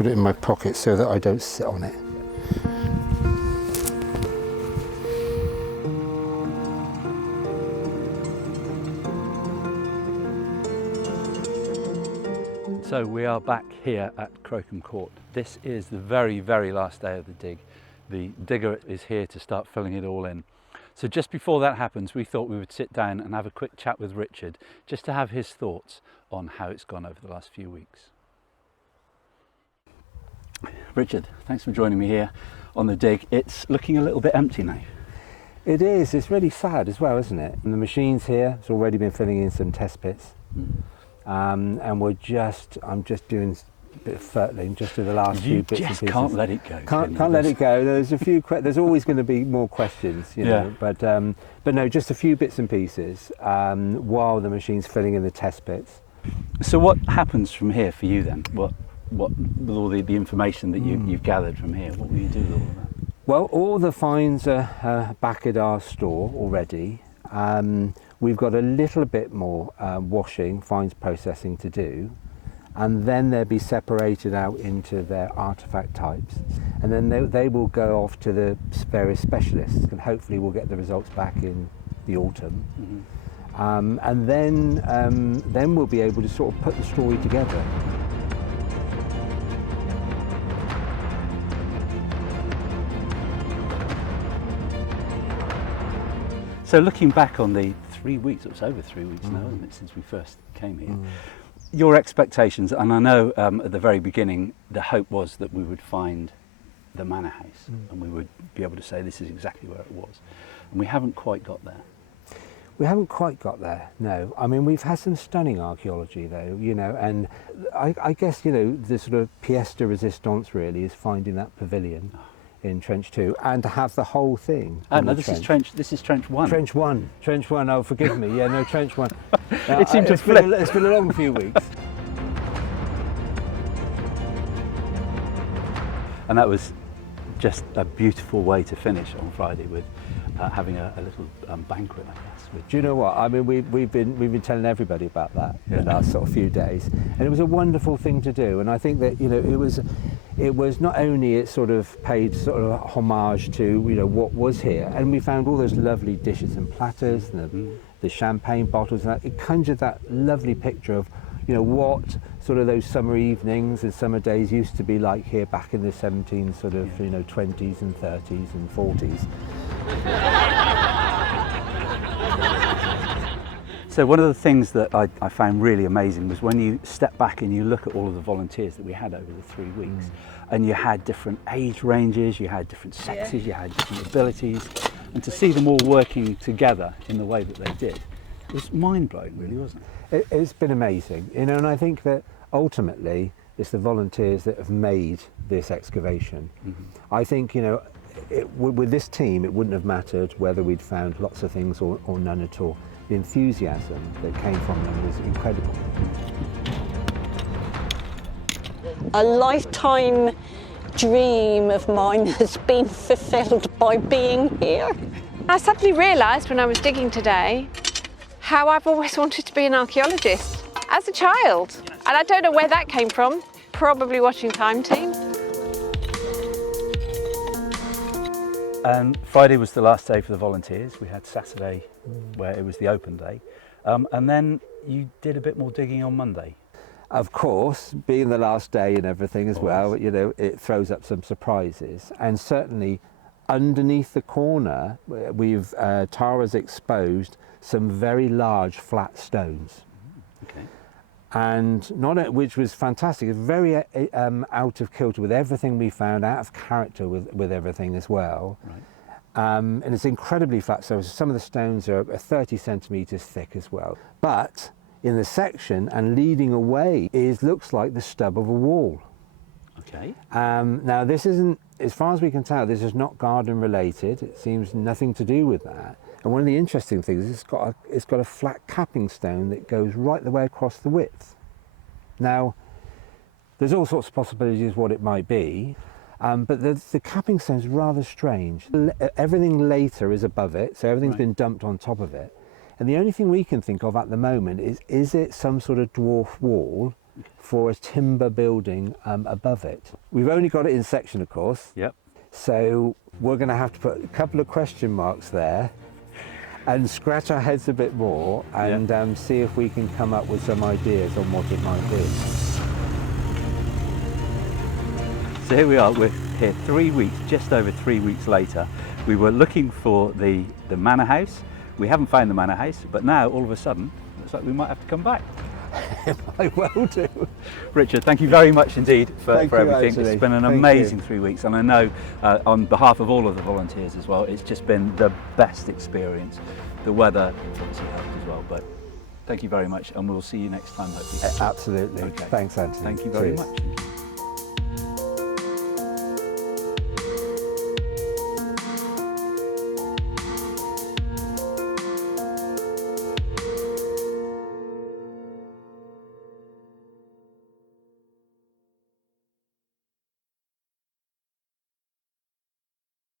put it in my pocket so that I don't sit on it. So we are back here at Crowcombe Court. This is the very, very last day of the dig. The digger is here to start filling it all in. So just before that happens, we thought we would sit down and have a quick chat with Richard, just to have his thoughts on how it's gone over the last few weeks. Richard, thanks for joining me here on the dig. It's looking a little bit empty now. It is. It's really sad as well, isn't it? And the machine's here. It's already been filling in some test pits. And I'm just doing a bit of fertling just to the last few bits and pieces. You just can't let it go. Can't let it go. There's a few. There's always going to be more questions, you know. But no, just a few bits and pieces while the machine's filling in the test pits. So what happens from here for you then? What with all the information that you've gathered from here? What will you do with all of that? Well, all the finds are back at our store already. We've got a little bit more washing, fines processing to do, and then they'll be separated out into their artefact types, and then they will go off to the various specialists, and hopefully we'll get the results back in the autumn. And then we'll be able to sort of put the story together. So looking back on the 3 weeks, it was over 3 weeks now, isn't it, since we first came here. Your expectations, and I know at the very beginning the hope was that we would find the manor house and we would be able to say this is exactly where it was. And we haven't quite got there. We haven't quite got there, no. I mean, we've had some stunning archaeology though, you know, and I guess, you know, the sort of pièce de résistance really is finding that pavilion in Trench 2 and to have the whole thing. Oh no, this is Trench 1. Trench 1, oh forgive me, yeah, no, Trench 1. It seemed to flip. It's been a long few weeks. And that was just a beautiful way to finish on Friday with having a little banquet, I guess. Do you know what? I mean, we've been telling everybody about that in the last sort of few days, and it was a wonderful thing to do. And I think that, you know, it was not only it sort of paid sort of homage to, you know, what was here, and we found all those lovely dishes and platters, and the champagne bottles, and that, it conjured that lovely picture of, you know, what sort of those summer evenings and summer days used to be like here back in the 17 sort of, you know, 20s and 30s and 40s. So one of the things that I found really amazing was when you step back and you look at all of the volunteers that we had over the 3 weeks, and you had different age ranges, you had different sexes, you had different abilities, and to see them all working together in the way that they did, it was mind-blowing really, wasn't it? It's been amazing, you know, and I think that ultimately it's the volunteers that have made this excavation. I think, you know, with this team it wouldn't have mattered whether we'd found lots of things or none at all. The enthusiasm that came from them was incredible. A lifetime dream of mine has been fulfilled by being here. I suddenly realised when I was digging today how I've always wanted to be an archaeologist as a child. And I don't know where that came from, probably watching Time Team. And Friday was the last day for the volunteers. We had Saturday where it was the open day. And then you did a bit more digging on Monday. Of course, being the last day and everything as well, you know, it throws up some surprises. And certainly underneath the corner, Tara's exposed some very large flat stones. Okay. And which was fantastic. It's very out of kilter with everything we found, out of character with everything as well. Right. And it's incredibly flat. So some of the stones are 30 centimetres thick as well. But in the section and leading away looks like the stub of a wall. Okay. Now this isn't, as far as we can tell, this is not garden related. It seems nothing to do with that. And one of the interesting things is it's got a flat capping stone that goes right the way across the width. Now, there's all sorts of possibilities what it might be, but the capping stone is rather strange. Everything later is above it, so everything's been dumped on top of it. And the only thing we can think of at the moment is it some sort of dwarf wall for a timber building above it. We've only got it in section, of course. Yep. So we're going to have to put a couple of question marks there and scratch our heads a bit more and see if we can come up with some ideas on what it might be. So here we are, we're here 3 weeks, just over 3 weeks later. We were looking for the manor house. We haven't found the manor house, but now all of a sudden, looks like we might have to come back. I will do. Richard, thank you very much indeed for everything. Actually. It's been an amazing 3 weeks, and I know on behalf of all of the volunteers as well, it's just been the best experience. The weather obviously helped as well, but thank you very much, and we'll see you next time hopefully. Absolutely. Okay. Thanks, Anthony. Thank you very Cheers. much.